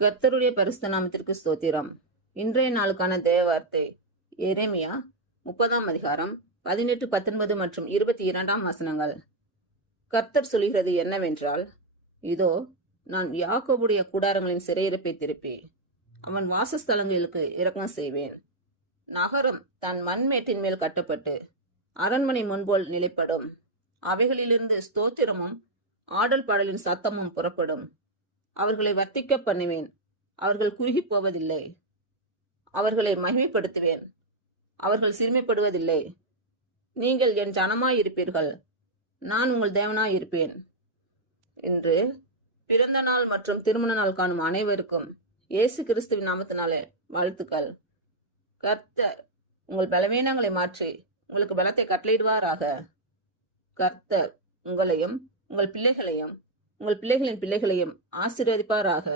கர்த்தருடைய பரிசுத்த நாமத்திற்கு ஸ்தோத்திரம். இன்றைய நாளுக்கான தேவ வார்த்தை எரேமியா 30ஆம் அதிகாரம் 18, 19 மற்றும் 22ஆம் வசனங்கள். கர்த்தர் சொல்கிறது என்னவென்றால், இதோ நான் யாக்கோபுடைய கூடாரங்களின் சிறையிருப்பை திருப்பி அவன் வாசஸ்தலங்களுக்கு இரக்கம் செய்வேன். நகரம் தன் மண்மேட்டின் மேல் கட்டப்பட்டு அரண்மனை முன்போல் நிலைப்படும். அவைகளிலிருந்து ஸ்தோத்திரமும் ஆடல் பாடலின் சத்தமும் புறப்படும். அவர்களை வர்த்திக்க பண்ணுவேன், அவர்கள் குறுகி போவதில்லை. அவர்களை மகிமைப்படுத்துவேன், அவர்கள் சிறுமைப்படுவதில்லை. நீங்கள் என் ஜனமாயிருப்பீர்கள், நான் உங்கள் தேவனாயிருப்பேன் என்று பிறந்த நாள் மற்றும் திருமண நாள் காணும் அனைவருக்கும் இயேசு கிறிஸ்துவின் நாமத்தினாலே வாழ்த்துக்கள். கர்த்தர் உங்கள் பலவீனங்களை மாற்றி உங்களுக்கு பலத்தை கட்டளையிடுவாராக. கர்த்தர் உங்களையும் உங்கள் பிள்ளைகளையும் உங்கள் பிள்ளைகளின் பிள்ளைகளையும் ஆசீர்வதிப்பாராக.